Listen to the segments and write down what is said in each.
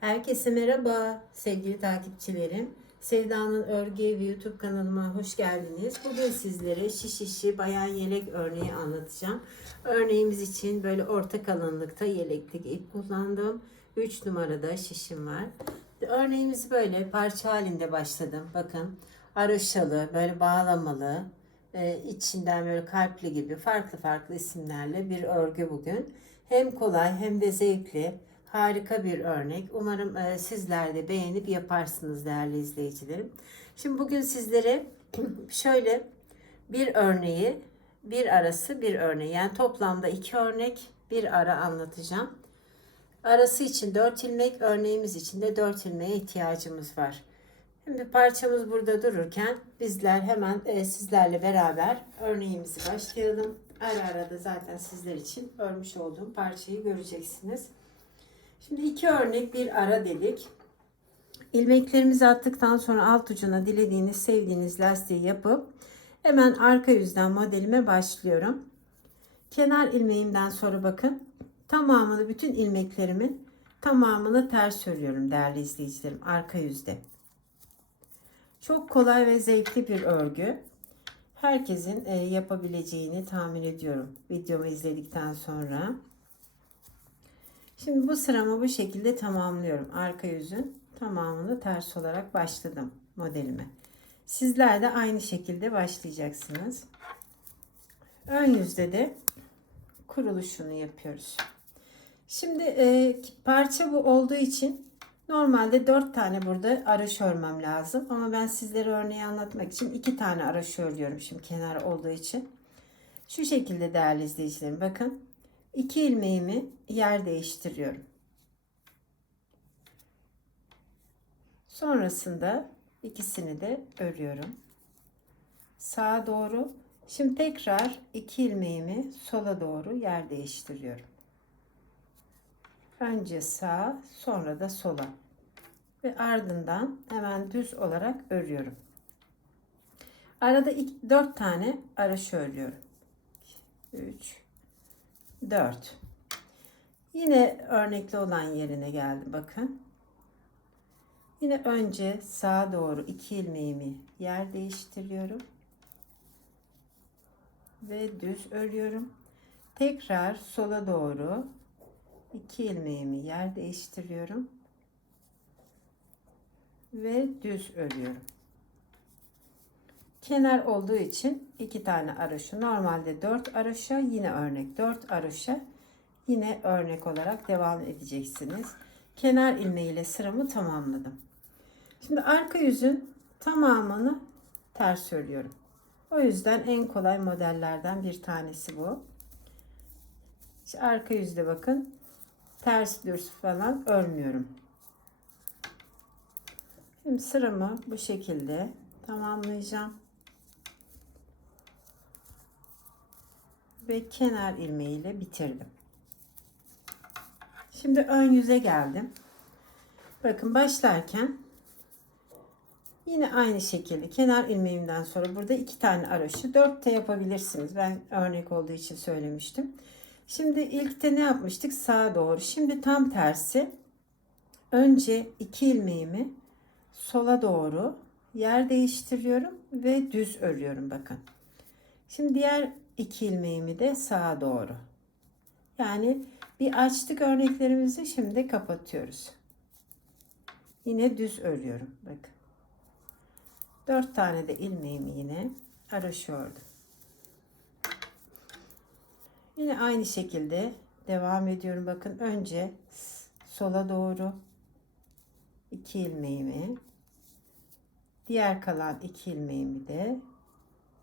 Herkese merhaba sevgili takipçilerim. Sevda'nın Örgü Evi YouTube kanalıma hoş geldiniz. Bugün sizlere şiş işi bayan yelek örneği anlatacağım. Örneğimiz için böyle orta kalınlıkta yeleklik ip kullandım. 3 numarada şişim var. Örneğimiz böyle parça halinde başladım. Bakın aroşalı, böyle bağlamalı, e, içinden böyle kalpli gibi farklı farklı isimlerle bir örgü bugün. Hem kolay hem de zevkli. Harika bir örnek. Umarım e, sizler de beğenip yaparsınız değerli izleyicilerim. Şimdi bugün sizlere şöyle bir örneği, bir arası bir örneği. Yani toplamda iki örnek, bir ara anlatacağım. Arası için 4 ilmek, örneğimiz için de 4 ilmeğe ihtiyacımız var. Şimdi parçamız burada dururken bizler hemen e, sizlerle beraber örneğimizi başlayalım. Ara ara zaten sizler için örmüş olduğum parçayı göreceksiniz. Şimdi iki örnek bir ara dedik. İlmeklerimizi attıktan sonra alt ucuna dilediğiniz, sevdiğiniz lastiği yapıp hemen arka yüzden modelime başlıyorum. Kenar ilmeğimden sonra bakın tamamını bütün ilmeklerimin tamamını ters örüyorum değerli izleyicilerim arka yüzde. Çok kolay ve zevkli bir örgü. Herkesin e, yapabileceğini tahmin ediyorum videomu izledikten sonra. Şimdi bu sıramı bu şekilde tamamlıyorum. Arka yüzün tamamını ters olarak başladım modelime. Sizler de aynı şekilde başlayacaksınız. Ön yüzde de kuruluşunu yapıyoruz. Şimdi e, parça bu olduğu için normalde 4 tane burada araş örmem lazım. Ama ben sizlere örneği anlatmak için 2 tane araş örüyorum şimdi kenar olduğu için. Şu şekilde değerli izleyicilerim bakın. 2 ilmeğimi yer değiştiriyorum. Sonrasında ikisini de örüyorum. Sağa doğru. Şimdi tekrar iki ilmeğimi sola doğru yer değiştiriyorum. Önce sağa, sonra da sola. Ve ardından hemen düz olarak örüyorum. Arada iki, 4 tane araş örüyorum. 3 4 Yine örnekli olan yerine geldi bakın. Yine önce sağa doğru iki ilmeğimi yer değiştiriyorum. Ve düz örüyorum. Tekrar sola doğru iki ilmeğimi yer değiştiriyorum. Ve düz örüyorum. Kenar olduğu için iki tane araşı. Normalde dört araşa yine örnek. Dört araşa yine örnek olarak devam edeceksiniz. Kenar ilmeğiyle sıramı tamamladım. Şimdi arka yüzün tamamını ters örüyorum. O yüzden en kolay modellerden bir tanesi bu. İşte arka yüzde bakın ters düz falan örmüyorum. Şimdi sıramı bu şekilde tamamlayacağım. Ve kenar ilmeğiyle bitirdim. Şimdi ön yüze geldim. Bakın başlarken yine aynı şekilde kenar ilmeğimden sonra burada iki tane araşı dörtte yapabilirsiniz. Ben örnek olduğu için söylemiştim. Şimdi ilkte ne yapmıştık? Sağa doğru. Şimdi tam tersi. Önce iki ilmeğimi sola doğru yer değiştiriyorum ve düz örüyorum bakın. Şimdi diğer iki ilmeğimi de sağa doğru. Yani bir açtık örneklerimizi şimdi kapatıyoruz. Yine düz örüyorum. Bakın. Dört tane de ilmeğimi yine araş ördüm. Yine aynı şekilde devam ediyorum. Bakın önce sola doğru iki ilmeğimi diğer kalan iki ilmeğimi de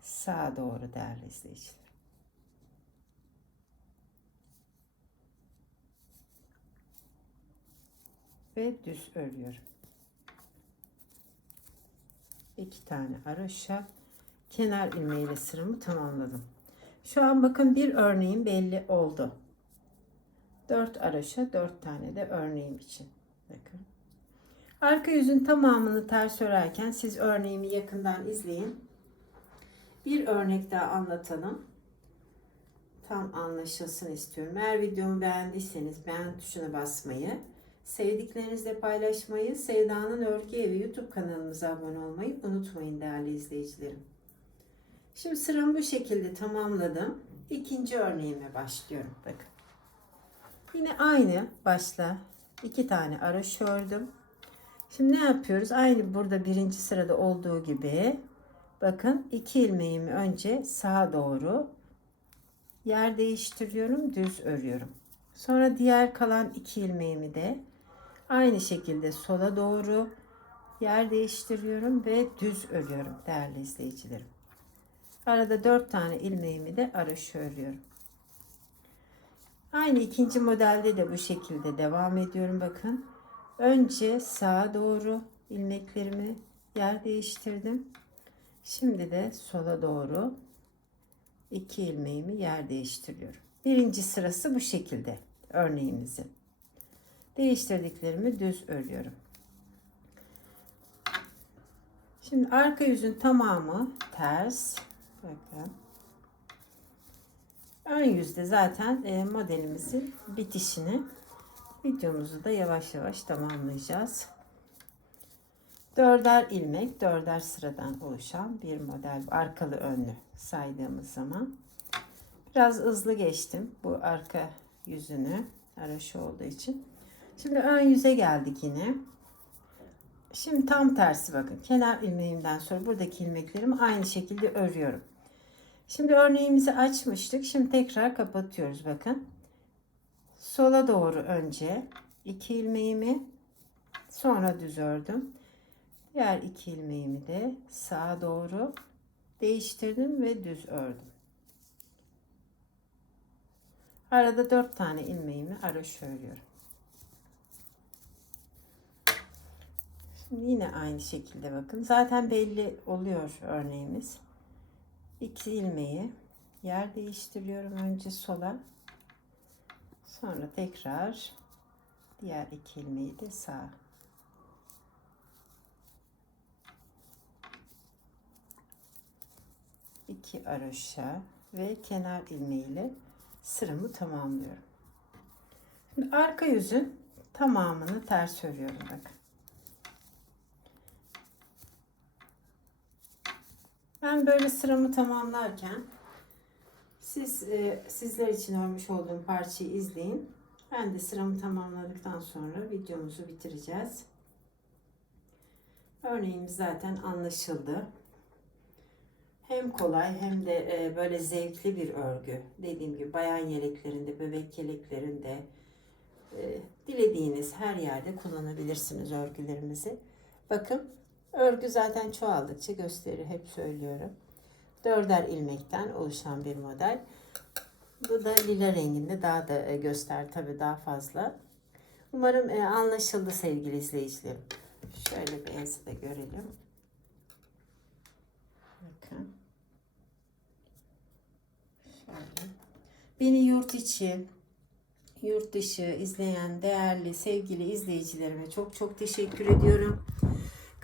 sağa doğru değerli izleyiciler. Ve düz örüyorum. İki tane araşa kenar ilmeğiyle sıramı tamamladım. Şu an bakın bir örneğim belli oldu. 4 araşa 4 tane de örneğim için. Bakın. Arka yüzün tamamını ters örerken siz örneğimi yakından izleyin. Bir örnek daha anlatalım. Tam anlaşılsın istiyorum. Eğer videomu beğendiyseniz beğen tuşuna basmayı, Sevdiklerinizle paylaşmayı, Sevda'nın Örgü Evi YouTube kanalımıza abone olmayı unutmayın değerli izleyicilerim. Şimdi sıramı bu şekilde tamamladım. İkinci örneğime başlıyorum. Bakın. Yine aynı başla. iki tane araş ördüm. Şimdi ne yapıyoruz? Aynı burada birinci sırada olduğu gibi bakın iki ilmeğimi önce sağa doğru yer değiştiriyorum, düz örüyorum. Sonra diğer kalan iki ilmeğimi de aynı şekilde sola doğru yer değiştiriyorum ve düz örüyorum değerli izleyicilerim. Arada dört tane ilmeğimi de araşı örüyorum. Aynı ikinci modelde de bu şekilde devam ediyorum bakın. Önce sağa doğru ilmeklerimi yer değiştirdim. Şimdi de sola doğru iki ilmeğimi yer değiştiriyorum. Birinci sırası bu şekilde örneğimizi. Değiştirdiklerimi düz örüyorum. Şimdi arka yüzün tamamı ters. Bakın. Ön yüzde zaten e, modelimizin bitişini videomuzu da yavaş yavaş tamamlayacağız. Dörder ilmek, dörder sıradan oluşan bir model. Arkalı önlü saydığımız zaman. Biraz hızlı geçtim bu arka yüzünü. Araşı olduğu için. Şimdi ön yüze geldik yine. Şimdi tam tersi bakın. Kenar ilmeğimden sonra buradaki ilmeklerimi aynı şekilde örüyorum. Şimdi örneğimizi açmıştık. Şimdi tekrar kapatıyoruz bakın. Sola doğru önce iki ilmeğimi sonra düz ördüm. Diğer iki ilmeğimi de sağa doğru değiştirdim ve düz ördüm. Arada dört tane ilmeğimi araş örüyorum. Şimdi yine aynı şekilde bakın. Zaten belli oluyor örneğimiz. İki ilmeği yer değiştiriyorum. Önce sola. Sonra tekrar diğer iki ilmeği de sağa. iki aroşa ve kenar ilmeğiyle sıramı tamamlıyorum. Şimdi arka yüzün tamamını ters örüyorum bakın. Ben böyle sıramı tamamlarken siz e, sizler için örmüş olduğum parçayı izleyin. Ben de sıramı tamamladıktan sonra videomuzu bitireceğiz. Örneğimiz zaten anlaşıldı. Hem kolay hem de e, böyle zevkli bir örgü. Dediğim gibi bayan yeleklerinde, bebek yeleklerinde e, dilediğiniz her yerde kullanabilirsiniz örgülerimizi. Bakın örgü zaten çoğaldıkça gösterir. Hep söylüyorum. Dörder ilmekten oluşan bir model. Bu da lila renginde daha da e, göster tabi daha fazla. Umarım e, anlaşıldı sevgili izleyicilerim. Şöyle beyazı da görelim. Beni yurt içi, yurt dışı izleyen değerli sevgili izleyicilerime çok çok teşekkür ediyorum.